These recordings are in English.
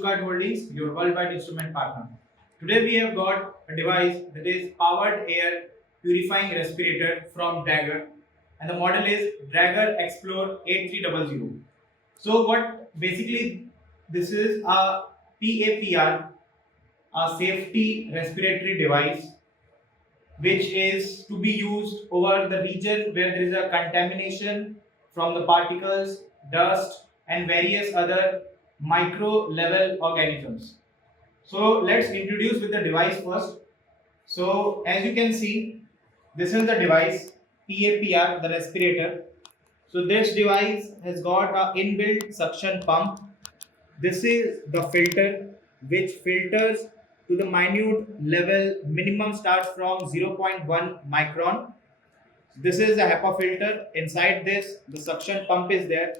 Card Holdings, your worldwide instrument partner. Today we have got a device that is Powered Air Purifying Respirator from Dräger, and the model is Dräger X-plore 8300. So what basically this is a PAPR, a safety respiratory device, which is to be used over the region where there is a contamination from the particles, dust, and various other micro level organisms. So let's introduce with the device first. So as you can see, this is the device PAPR, the respirator. So this device has got a inbuilt suction pump. This is the filter which filters to the minute level. Minimum starts from 0.1 micron. This is a HEPA filter. Inside this, the suction pump is there.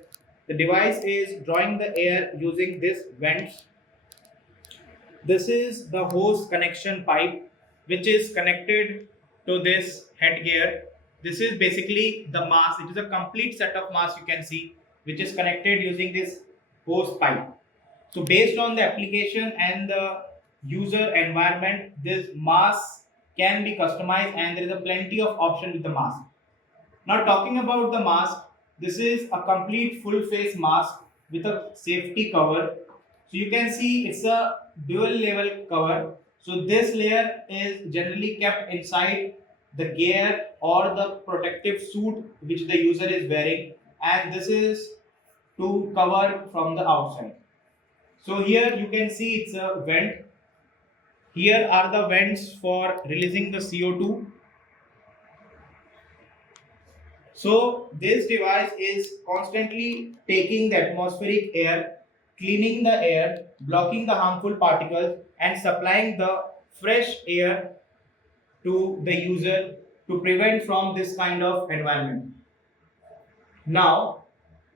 The device is drawing the air using this vents. This is the hose connection pipe which is connected to this headgear. This is basically the mask. It is a complete set of masks you can see, which is connected using this hose pipe. So based on the application and the user environment, this mask can be customized and there is a plenty of option with the mask. Now talking about the mask, this is a complete full face mask with a safety cover. So you can see it's a dual level cover. So this layer is generally kept inside the gear or the protective suit which the user is wearing, and this is to cover from the outside. So here you can see it's a vent. Here are the vents for releasing the CO2. So this device is constantly taking the atmospheric air, cleaning the air, blocking the harmful particles, and supplying the fresh air to the user to prevent from this kind of environment. Now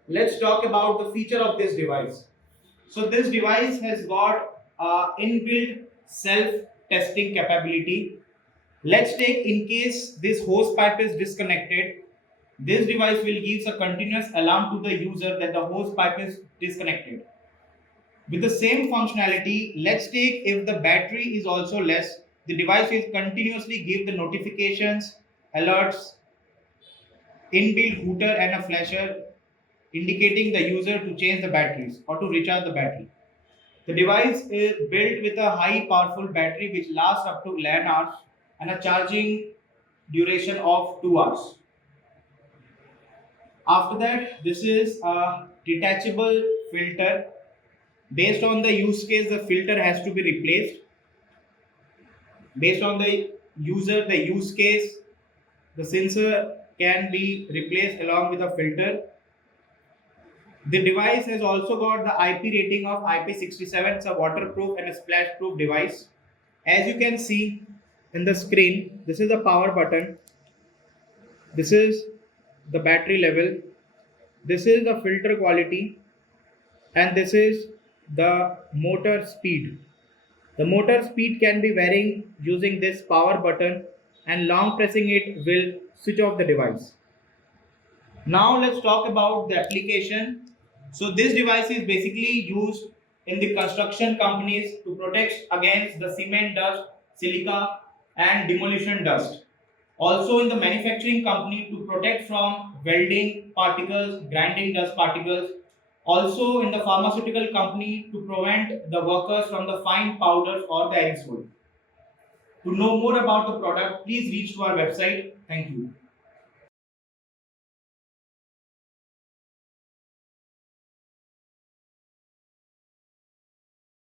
let's talk about the feature of this device. So this device has got inbuilt self-testing capability. Let's take in case this hose pipe is disconnected. This device will give a continuous alarm to the user that the hose pipe is disconnected. With the same functionality, let's take if the battery is also less, the device will continuously give the notifications, alerts, inbuilt hooter and a flasher indicating the user to change the batteries or to recharge the battery. The device is built with a high powerful battery which lasts up to 11 hours and a charging duration of 2 hours. After that, this is a detachable filter. Based on the use case, the filter has to be replaced. Based on the user, the use case, the sensor can be replaced along with a filter. The device has also got the IP rating of IP67. It's a waterproof and a splash proof device. As you can see in the screen, this is the power button. This is the battery level. This is the filter quality. And this is the motor speed. The motor speed can be varying using this power button, and long pressing it will switch off the device. Now let's talk about the application. So this device is basically used in the construction companies to protect against the cement dust, silica and demolition dust. Also in the manufacturing company to protect from welding particles, grinding dust particles. Also in the pharmaceutical company to prevent the workers from the fine powders or the aerosol. To know more about the product, please reach to our website. Thank you.